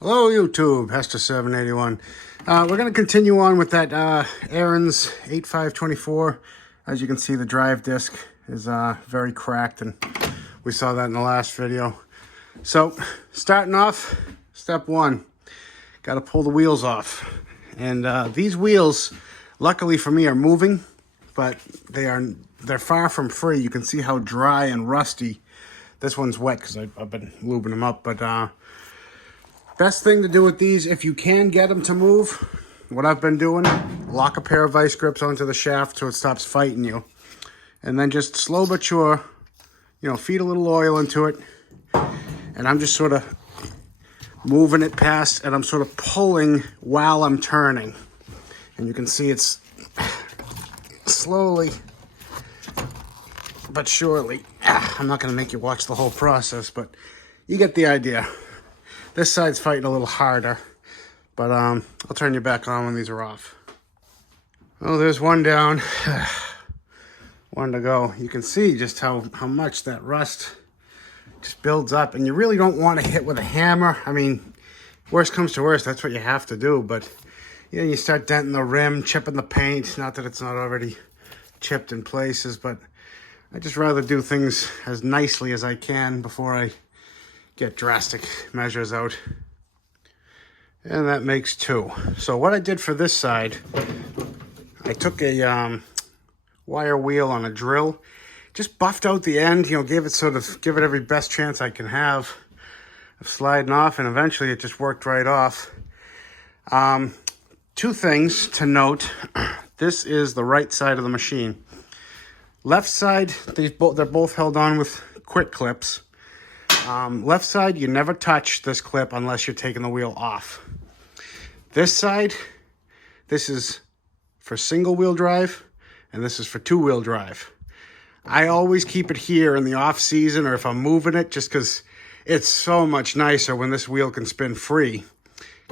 Hello YouTube, Hester781. We're going to continue on with that Ariens 8524. As you can see, the drive disc is very cracked, and we saw that in the last video. So, starting off, step one, got to pull the wheels off. And these wheels, luckily for me, are moving, but they're far from free. You can see how dry and rusty. This one's wet because I've been lubing them up, but best thing to do with these, if you can get them to move, what I've been doing, lock a pair of vice grips onto the shaft so it stops fighting you. And then just slow but sure, feed a little oil into it. And I'm just sort of moving it past, and I'm sort of pulling while I'm turning. And you can see it's slowly but surely. I'm not going to make you watch the whole process, but you get the idea. This side's fighting a little harder, but I'll turn you back on when these are off. Oh, there's one down. One to go. You can see just how much that rust just builds up, and you really don't want to hit with a hammer. I mean, worst comes to worst, that's what you have to do, but you start denting the rim, chipping the paint. Not that it's not already chipped in places, but I just rather do things as nicely as I can before I get drastic measures out. And that makes two. So what I did for this side, I took a wire wheel on a drill, just buffed out the end, give it every best chance I can have of sliding off, and eventually it just worked right off. Two things to note. This is the right side of the machine. Left side, they're both held on with quick clips. Left side, you never touch this clip unless you're taking the wheel off. This side, this is for single wheel drive, and this is for two wheel drive. I always keep it here in the off season, or if I'm moving it, just because it's so much nicer when this wheel can spin free.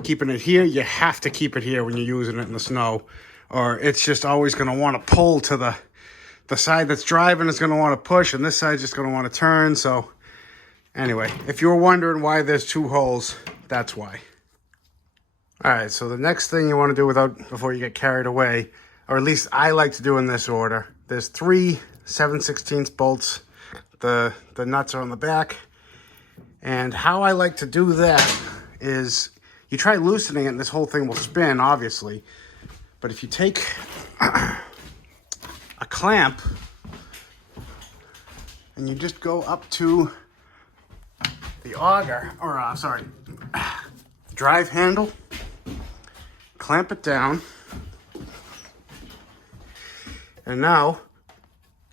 Keeping it here, you have to keep it here when you're using it in the snow, or it's just always going to want to pull to the side that's driving is going to want to push, and this side's just going to want to turn. So anyway, if you were wondering why there's two holes, that's why. All right, so the next thing you want to do before you get carried away, or at least I like to do in this order, there's 3 7/16 bolts. The nuts are on the back. And how I like to do that is you try loosening it and this whole thing will spin, obviously. But if you take a clamp and you just go up to the auger, or drive handle, clamp it down, and now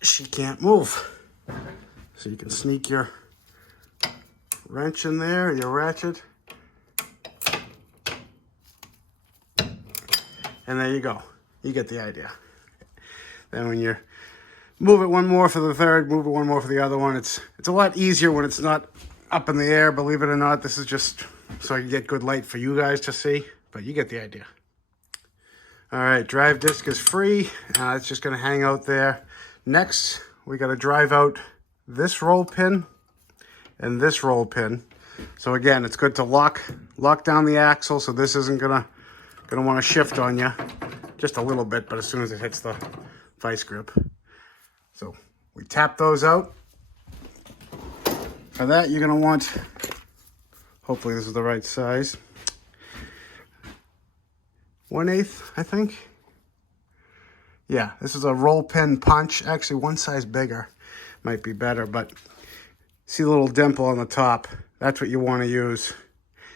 she can't move. So you can sneak your wrench in there, your ratchet, and there you go. You get the idea. Then when you move it one more for the third, move it one more for the other one, it's a lot easier when it's not up in the air. Believe it or not, this is just so I can get good light for you guys to see, but you get the idea. All right, drive disc is free. It's just going to hang out there. Next, we got to drive out this roll pin and this roll pin. So again, it's good to lock down the axle, so this isn't gonna want to shift on you, just a little bit, but as soon as it hits the vice grip. So we tap those out. For that, you're gonna want, hopefully this is the right size, 1/8, I think. Yeah, this is a roll pin punch. Actually, one size bigger might be better, but see the little dimple on the top? That's what you want to use.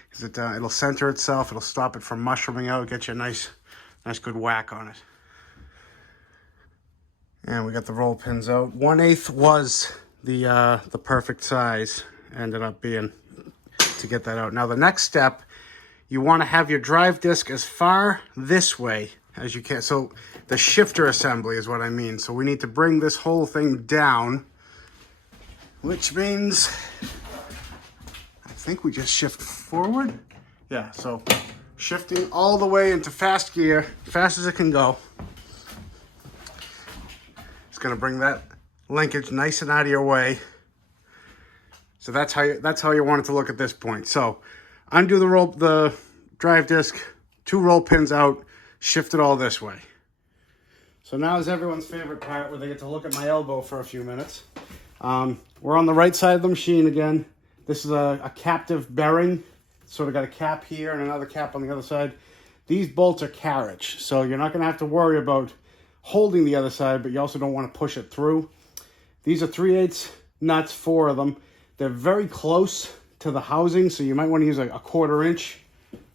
Because it'll center itself, it'll stop it from mushrooming out, get you a nice good whack on it. And we got the roll pins out. 1/8 was the perfect size, ended up being, to get that out. Now the next step, you want to have your drive disc as far this way as you can. So the shifter assembly is what I mean. So we need to bring this whole thing down, which means I think we just shift forward. Yeah, so shifting all the way into fast gear, fast as it can go. It's going to bring that linkage nice and out of your way. So that's how you want it to look at this point. So undo the drive disc, 2 roll pins out, shift it all this way. So now is everyone's favorite part where they get to look at my elbow for a few minutes. We're on the right side of the machine again. This is a captive bearing. Sort of got a cap here and another cap on the other side. These bolts are carriage, so you're not going to have to worry about holding the other side, but you also don't want to push it through. These are 3/8 nuts, 4 of them. They're very close to the housing, so you might want to use a 1/4 inch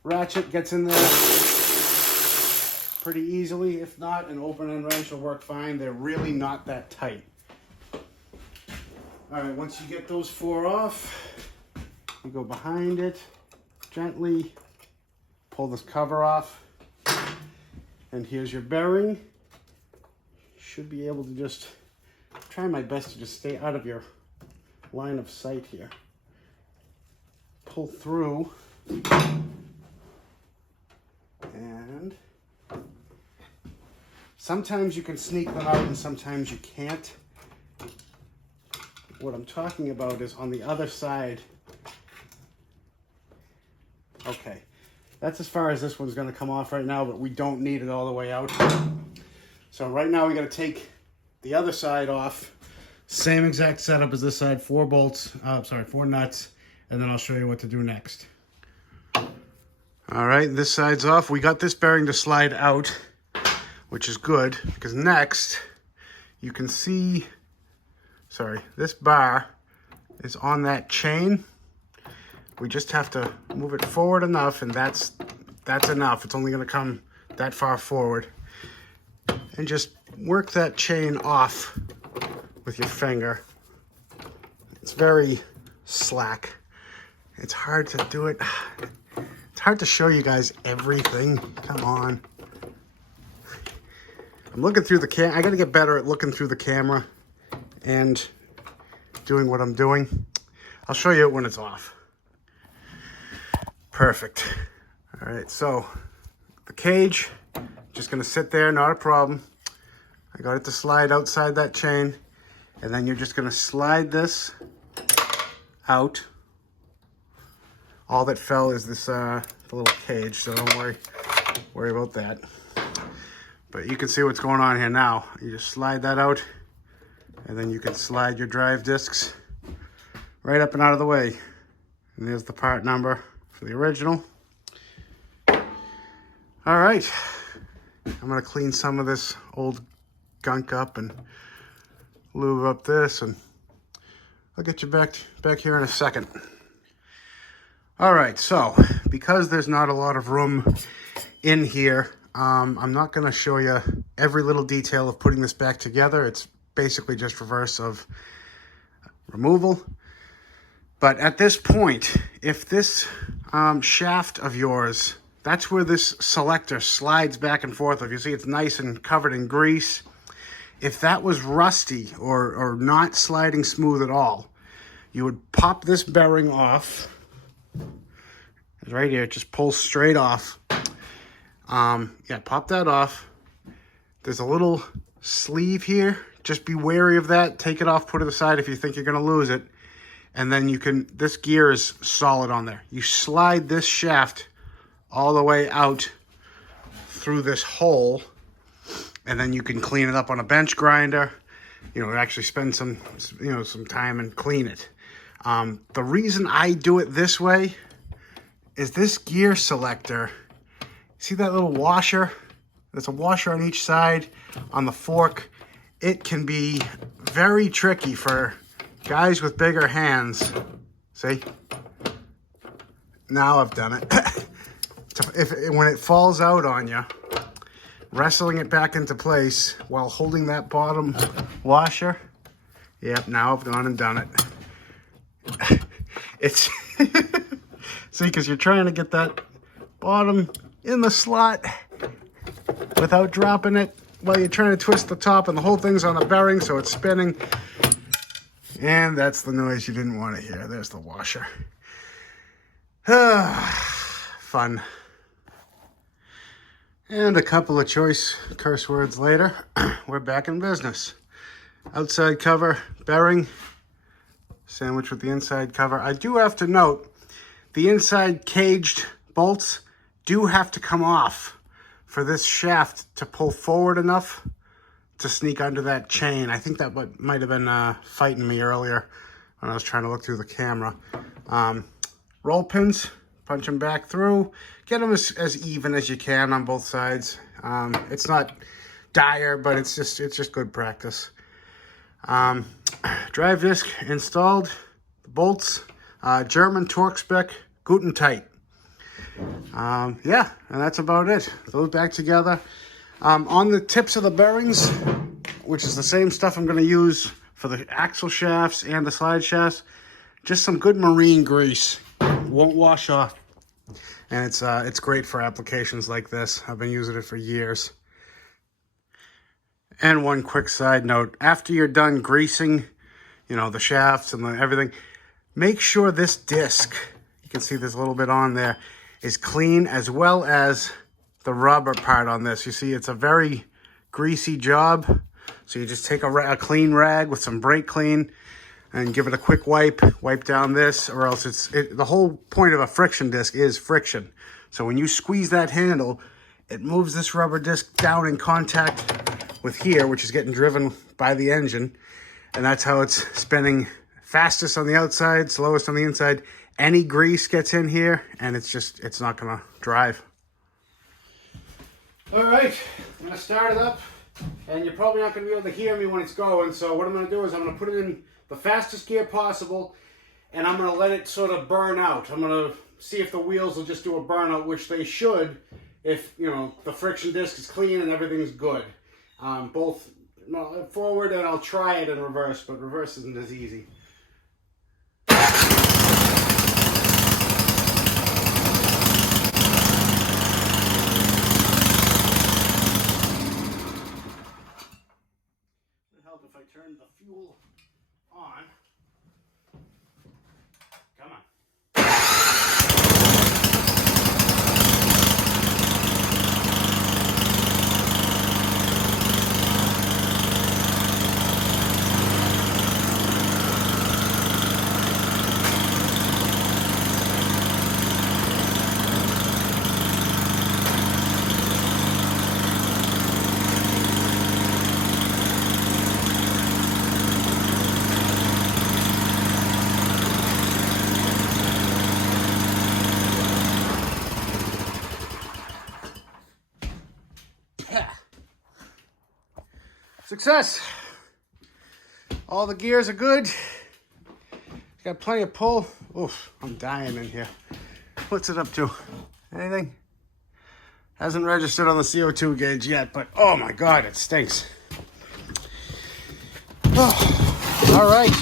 ratchet. Gets in there pretty easily. If not, an open end wrench will work fine. They're really not that tight. All right, once you get those 4 off, you go behind it, gently pull this cover off, and here's your bearing. Should be able to just try my best to just stay out of your line of sight here. Pull through, and sometimes you can sneak them out and sometimes you can't. What I'm talking about is on the other side. Okay, that's as far as this one's going to come off right now, but we don't need it all the way out. So right now we got to take the other side off. Same exact setup as this side, 4 nuts, and then I'll show you what to do next. All right, this side's off. We got this bearing to slide out, which is good, because next you can see, this bar is on that chain. We just have to move it forward enough, and that's enough. It's only going to come that far forward. And just work that chain off with your finger. It's very slack. It's hard to do it. It's hard to show you guys everything. Come on. I'm looking through the camera. I got to get better at looking through the camera and doing what I'm doing. I'll show you it when it's off. Perfect. All right, so the cage, just gonna sit there, not a problem. I got it to slide outside that chain, and then you're just gonna slide this out. All that fell is this the little cage, so don't worry about that. But you can see what's going on here now. You just slide that out, and then you can slide your drive discs right up and out of the way. And there's the part number for the original. All right, I'm gonna clean some of this old gunk up and lube up this, and I'll get you back here in a second. All right, so because there's not a lot of room in here, I'm not gonna show you every little detail of putting this back together. It's basically just reverse of removal. But at this point, if this shaft of yours, that's where this selector slides back and forth. If you see it's nice and covered in grease, if that was rusty or not sliding smooth at all, you would pop this bearing off. Right here, it just pulls straight off. Yeah, pop that off. There's a little sleeve here. Just be wary of that. Take it off, put it aside if you think you're gonna lose it. And then you can, this gear is solid on there. You slide this shaft all the way out through this hole, and then you can clean it up on a bench grinder, actually spend some time and clean it. The reason I do it this way is this gear selector, see that little washer? There's a washer on each side on the fork. It can be very tricky for guys with bigger hands. See? Now I've done it. When it falls out on you, wrestling it back into place while holding that bottom washer. Yep, now I've gone and done it. It's see, because you're trying to get that bottom in the slot without dropping it while you're trying to twist the top, and the whole thing's on a bearing, so it's spinning. And that's the noise you didn't want to hear. There's the washer. Fun. And a couple of choice curse words later, we're back in business. Outside cover, bearing, sandwich with the inside cover. I do have to note, The inside caged bolts do have to come off for this shaft to pull forward enough to sneak under that chain. I think that might have been fighting me earlier when I was trying to look through the camera. Roll pins, punch them back through. Get them as even as you can on both sides. It's not dire, but it's just good practice. Drive disc installed. The bolts, German Torque spec, Guten tight. Yeah, and that's about it. Those back together. On the tips of the bearings, which is the same stuff I'm going to use for the axle shafts and the slide shafts, just some good marine grease. Won't wash off. And it's great for applications like this. I've been using it for years. And one quick side note, after you're done greasing, you know, the shafts and everything, make sure this disc, you can see there's a little bit on there, is clean, as well as the rubber part on this. You see, it's a very greasy job. So you just take a clean rag with some brake clean and give it a quick wipe down this, or else the whole point of a friction disc is friction. So when you squeeze that handle, it moves this rubber disc down in contact with here, which is getting driven by the engine. And that's how it's spinning fastest on the outside, slowest on the inside. Any grease gets in here and it's not gonna drive. All right, I'm gonna start it up, and you're probably not gonna be able to hear me when it's going. So what I'm gonna do is I'm gonna put it in the fastest gear possible, and I'm gonna let it sort of burn out. I'm gonna see if the wheels will just do a burnout, which they should if, you know, the friction disc is clean and everything's good. Both forward, and I'll try it in reverse, but reverse isn't as easy. It'd help if I turned the fuel on. Come on. Success! All the gears are good. Got plenty of pull. Oof, I'm dying in here. What's it up to? Anything? Hasn't registered on the CO2 gauge yet, but oh my God, it stinks. Oh, all right.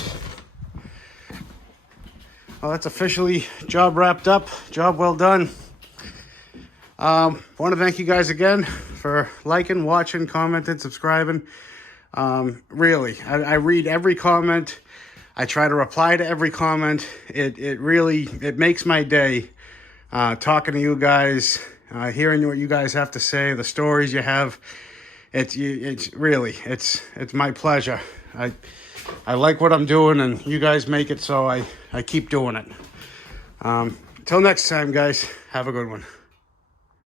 Well, that's officially job wrapped up. Job well done. Want to thank you guys again for liking, watching, commenting, subscribing. Really, I read every comment. I try to reply to every comment. It really makes my day, talking to you guys, hearing what you guys have to say, the stories you have. It's my pleasure. I like what I'm doing, and you guys make it, so I keep doing it. Till next time, guys, have a good one.